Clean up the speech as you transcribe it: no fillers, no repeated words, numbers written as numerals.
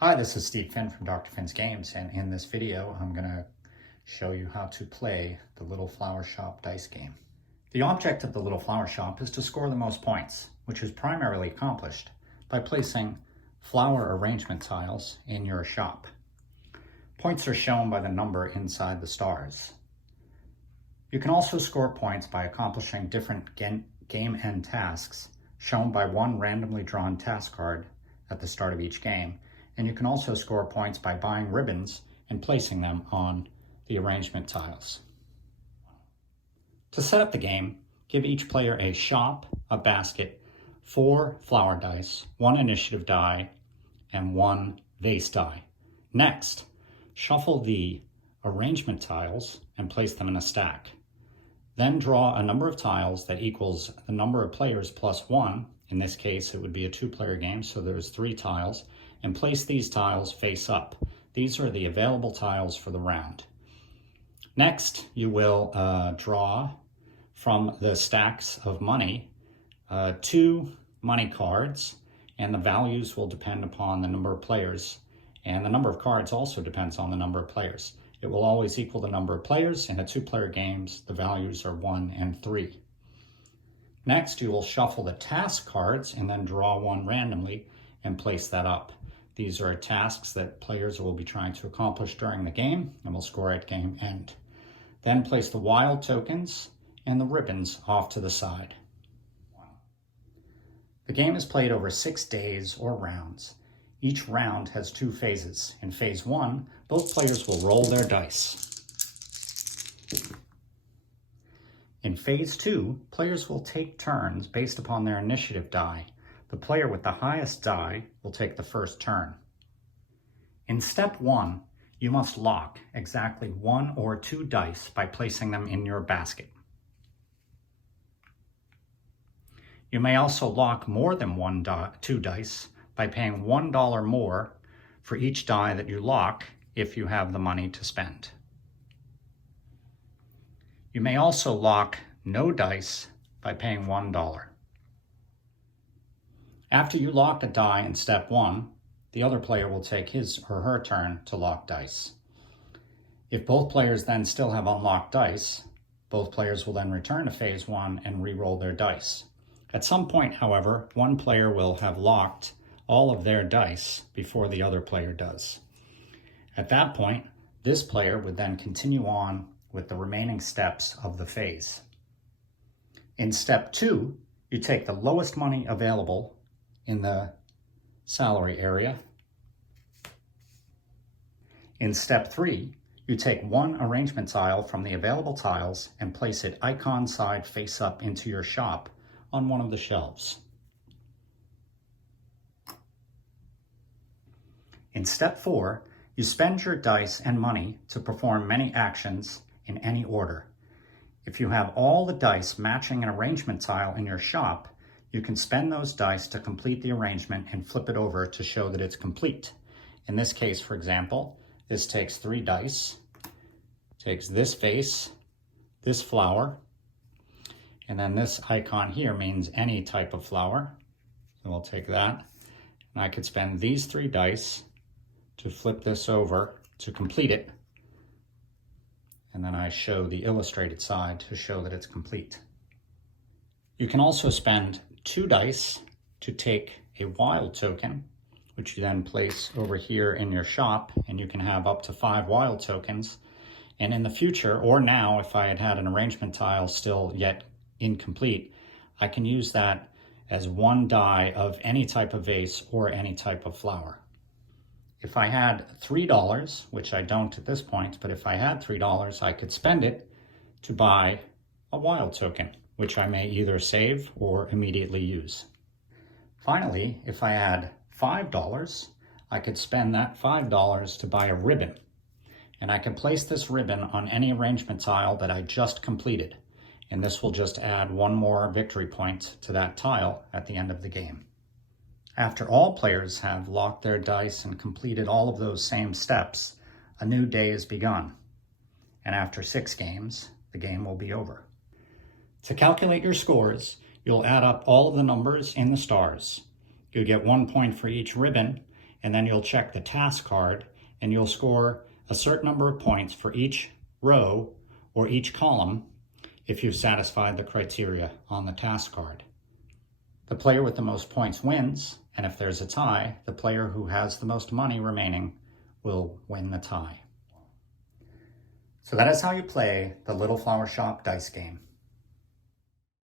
Hi, this is Steve Finn from Dr. Finn's Games, and in this video I'm going to show you how to play the Little Flower Shop dice game. The object of the Little Flower Shop is to score the most points, which is primarily accomplished by placing flower arrangement tiles in your shop. Points are shown by the number inside the stars. You can also score points by accomplishing different game end tasks shown by one randomly drawn task card at the start of each game. And you can also score points by buying ribbons and placing them on the arrangement tiles. To set up the game, give each player a shop, a basket, 4 flower dice, 1 initiative die, and 1 vase die. Next, shuffle the arrangement tiles and place them in a stack. Then draw a number of tiles that equals the number of players plus 1. In this case, it would be a 2-player game, so there's 3 tiles. And place these tiles face up. These are the available tiles for the round. Next, you will draw from the stacks of money 2 money cards, and the values will depend upon the number of players, and the number of cards also depends on the number of players. It will always equal the number of players. In a 2-player games, the values are 1 and 3. Next, you will shuffle the task cards and then draw one randomly and place that up. These are tasks that players will be trying to accomplish during the game and will score at game end. Then place the wild tokens and the ribbons off to the side. The game is played over 6 days or rounds. Each round has 2 phases. In phase 1, both players will roll their dice. In phase 2, players will take turns based upon their initiative die. The player with the highest die will take the first turn. In step 1, you must lock exactly 1 or 2 dice by placing them in your basket. You may also lock more than 2 dice by paying $1 more for each die that you lock if you have the money to spend. You may also lock no dice by paying $1. After you lock a die in step 1, the other player will take his or her turn to lock dice. If both players then still have unlocked dice, both players will then return to phase 1 and re-roll their dice. At some point, however, one player will have locked all of their dice before the other player does. At that point, this player would then continue on with the remaining steps of the phase. In step 2, you take the lowest money available in the salary area. In step 3, you take 1 arrangement tile from the available tiles and place it icon side face up into your shop on one of the shelves. In step 4, you spend your dice and money to perform many actions in any order. If you have all the dice matching an arrangement tile in your shop, you can spend those dice to complete the arrangement and flip it over to show that it's complete. In this case, for example, this takes 3 dice, takes this vase, this flower, and then this icon here means any type of flower. So we'll take that, and I could spend these 3 dice to flip this over to complete it. And then I show the illustrated side to show that it's complete. You can also spend 2 dice to take a wild token, which you then place over here in your shop, and you can have up to 5 wild tokens. And in the future, or now, if I had an arrangement tile still yet incomplete, I can use that as 1 die of any type of vase or any type of flower. If I had $3, which I don't at this point, but if I had $3, I could spend it to buy a wild token, which I may either save or immediately use. Finally, if I had $5, I could spend that $5 to buy a ribbon. And I can place this ribbon on any arrangement tile that I just completed. And this will just add 1 more victory point to that tile at the end of the game. After all players have locked their dice and completed all of those same steps, a new day is begun. And after 6 games, the game will be over. To calculate your scores, you'll add up all of the numbers in the stars. You'll get 1 point for each ribbon, and then you'll check the task card, and you'll score a certain number of points for each row or each column if you've satisfied the criteria on the task card. The player with the most points wins, and if there's a tie, the player who has the most money remaining will win the tie. So that is how you play the Little Flower Shop dice game.